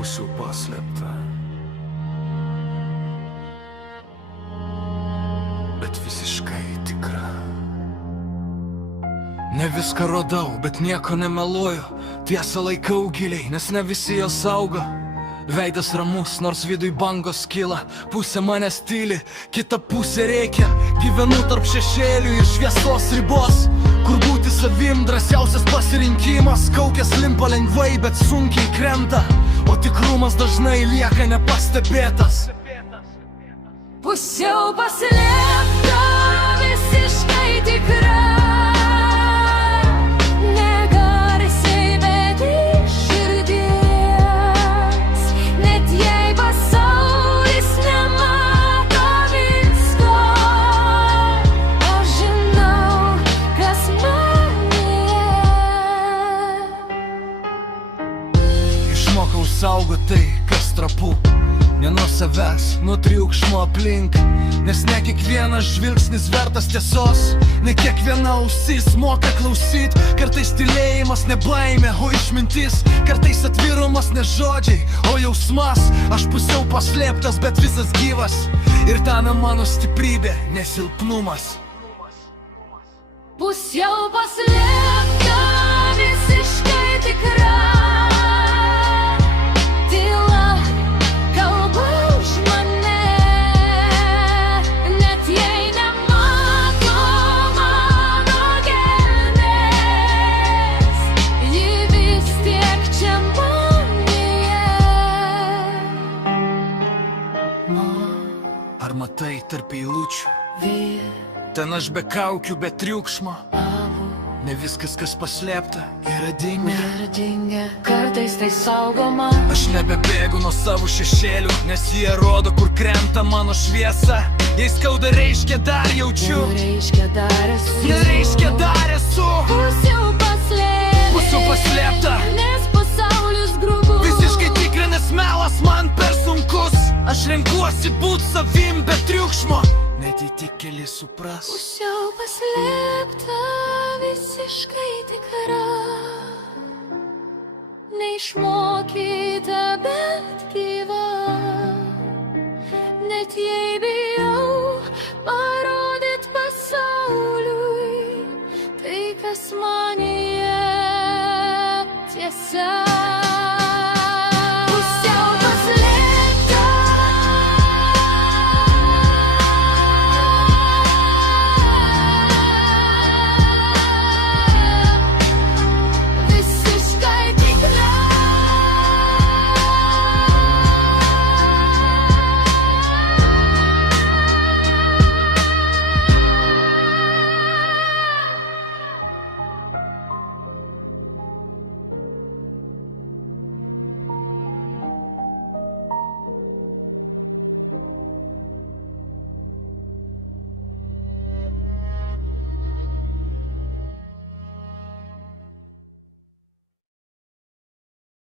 pusių paslėpta, bet visiškai tikra. Ne viską rodau, bet nieko nemeluoju, tiesą laikau giliai, nes ne visi jos auga. Veidas ramus, nors viduj bangos kyla, pusė manęs tyli, kita pusė reikia. Gyvenu tarp šešėlių ir šviesos ribos, kur būti savim drąsiausias pasirinkimas. Kaukės limpa lengvai, bet sunkiai krenta, o tikrumas dažnai lieka nepastebėtas. Pusiau paslėpta, visiškai tikra. Išmokau saugot tai, kas trapu, ne nuo savęs, nuo triukšmo aplink. Nes ne kiekvienas žvilgsnis vertas tiesos, ne kiekviena ausis moka klausyt. Kartais tylėjimas ne baimė, o išmintis. Kartais atvirumas ne žodžiai, o jausmas. Aš pusiau paslėptas, bet visas gyvas. Ir tame mano stiprybė, ne silpnumas. Pusiau paslėpta, visiškai tikra. Ar matai tarp eilučių? Ten aš be kaukių, be triukšmo. Ne viskas, kas paslėpta, yra dingę. Kartais tai saugoma. Aš nebebėgu nuo savo šešėlių, nes jie rodo, kur krenta mano šviesa. Jei skauda, reiškia dar jaučiu. Nereiškia dar esu. Pusiau paslėpta, nes pasaulis grubus. visiškai tikra, nes melas man per sunkus. Aš renkuosi būt savim be triukšmo, net įtikėlį supras. Pusiau paslėpta, visiškai tikra. Neišmokyta, bet gyva. Net jei bijau,